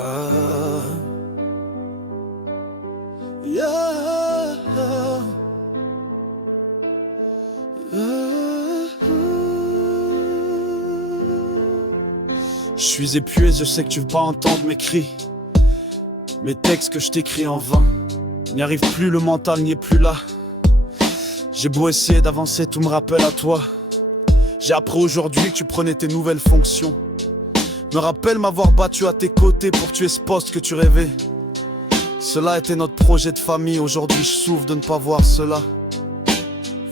Ah, yeah, Je suis épuisé, je sais que tu veux pas entendre mes cris, mes textes que je t'écris en vain. N'y arrive plus, le mental n'y est plus là. J'ai beau essayer d'avancer, tout me rappelle à toi. J'ai appris aujourd'hui que tu prenais tes nouvelles fonctions. Me rappelle m'avoir battu à tes côtés pour tuer ce poste que tu rêvais. Cela était notre projet de famille, aujourd'hui je souffre de ne pas voir cela.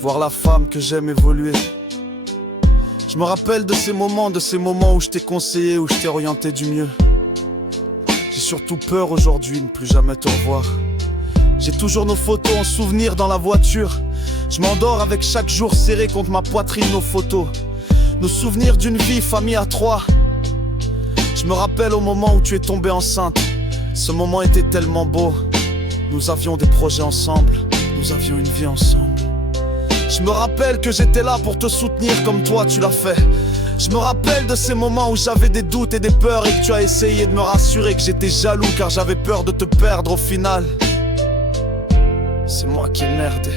Voir la femme que j'aime évoluer. Je me rappelle de ces moments où je t'ai conseillé, où je t'ai orienté du mieux. J'ai surtout peur aujourd'hui de ne plus jamais te revoir. J'ai toujours nos photos en souvenir dans la voiture. Je m'endors avec chaque jour serré contre ma poitrine nos photos. Nos souvenirs d'une vie, famille à trois. Je me rappelle au moment où tu es tombée enceinte. Ce moment était tellement beau. Nous avions des projets ensemble. Nous avions une vie ensemble. Je me rappelle que j'étais là pour te soutenir comme toi tu l'as fait. Je me rappelle de ces moments où j'avais des doutes et des peurs et que tu as essayé de me rassurer que j'étais jaloux car j'avais peur de te perdre au final. C'est moi qui ai merdé.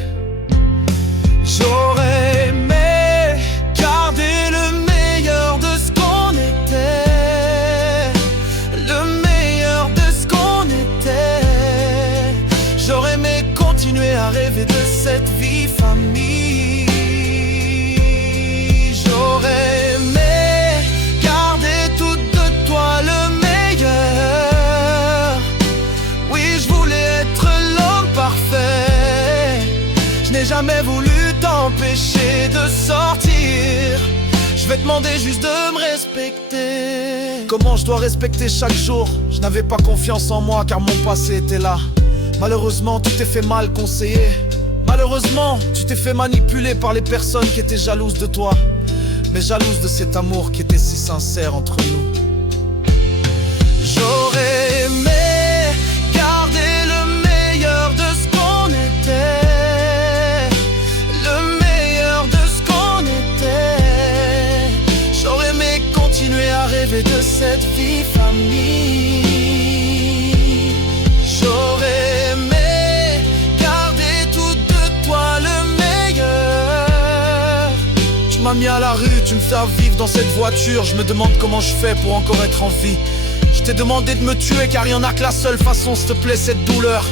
J'aurais aimé garder le meilleur de ce qu'on était. Le meilleur de ce qu'on était. J'aurais aimé continuer à rêver de cette vie famille. J'aurais aimé garder tout de toi le meilleur. Oui, je voulais être l'homme parfait. Je n'ai jamais voulu t'empêcher de sortir. Je vais te demander juste de me respecter. Comment je dois respecter chaque jour? Je n'avais pas confiance en moi car mon passé était là. Malheureusement, tu t'es fait mal conseiller. Malheureusement, tu t'es fait manipuler par les personnes qui étaient jalouses de toi. Mais jalouses de cet amour qui était si sincère entre nous. J'aurais aimé garder le meilleur de ce qu'on était. Le meilleur de ce qu'on était. J'aurais aimé continuer à rêver de cette vie famille. J'aurais aimé garder tout de toi le meilleur. Tu m'as mis à la rue, tu me fais vivre dans cette voiture. Je me demande comment je fais pour encore être en vie. Je t'ai demandé de me tuer car il y en a que la seule façon, s'il te plaît, cette douleur.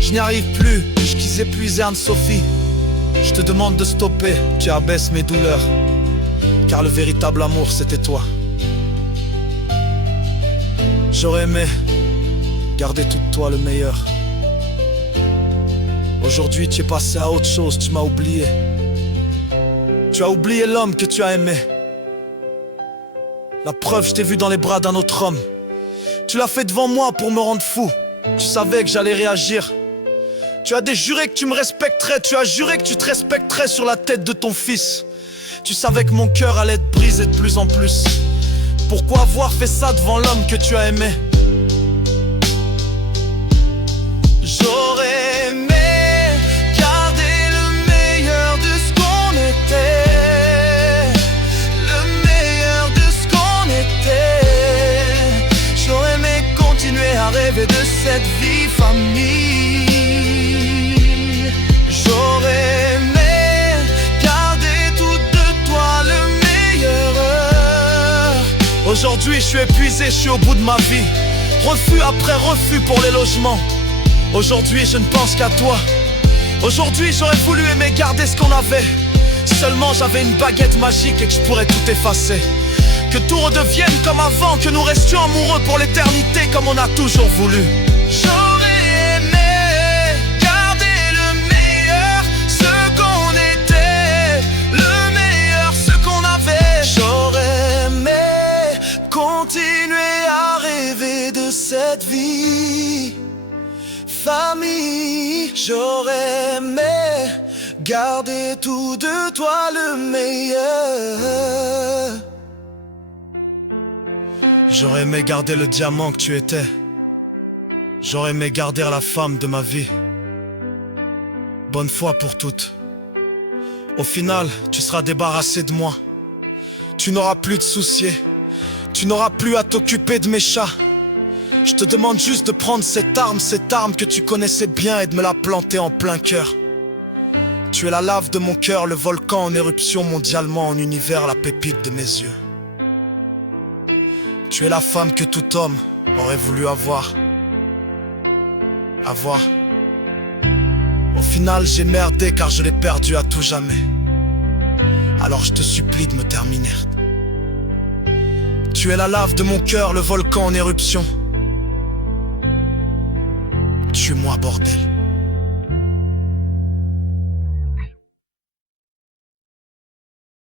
Je n'y arrive plus, je quise épuiser Anne-Sophie. Je te demande de stopper, tu abaisses mes douleurs. Car le véritable amour c'était toi. J'aurais aimé garder tout de toi le meilleur. Aujourd'hui tu es passé à autre chose, tu m'as oublié. Tu as oublié l'homme que tu as aimé. La preuve, je t'ai vu dans les bras d'un autre homme. Tu l'as fait devant moi pour me rendre fou. Tu savais que j'allais réagir. Tu as juré que tu me respecterais. Tu as juré que tu te respecterais sur la tête de ton fils. Tu savais que mon cœur allait te briser de plus en plus. Pourquoi avoir fait ça devant l'homme que tu as aimé? J'aurais aimé garder le meilleur de ce qu'on était. Le meilleur de ce qu'on était. J'aurais aimé continuer à rêver de cette vie famille. J'aurais aimé garder tout de toi le meilleur. Aujourd'hui je suis épuisé, je suis au bout de ma vie. Refus après refus pour les logements. Aujourd'hui je ne pense qu'à toi. Aujourd'hui j'aurais voulu aimer garder ce qu'on avait. Seulement j'avais une baguette magique et que je pourrais tout effacer. Que tout redevienne comme avant, que nous restions amoureux pour l'éternité comme on a toujours voulu. J'aurais aimé garder le meilleur, ce qu'on était. Le meilleur, ce qu'on avait. J'aurais aimé continuer à rêver de cette vie famille. J'aurais aimé garder tout de toi le meilleur. J'aurais aimé garder le diamant que tu étais. J'aurais aimé garder la femme de ma vie. Bonne fois pour toutes. Au final, tu seras débarrassé de moi. Tu n'auras plus de soucis. Tu n'auras plus à t'occuper de mes chats. Je te demande juste de prendre cette arme que tu connaissais bien et de me la planter en plein cœur. Tu es la lave de mon cœur, le volcan en éruption mondialement en univers, la pépite de mes yeux. Tu es la femme que tout homme aurait voulu avoir. Au final, j'ai merdé car je l'ai perdu à tout jamais. Alors je te supplie de me terminer. Tu es la lave de mon cœur, le volcan en éruption. Tue-moi, bordel.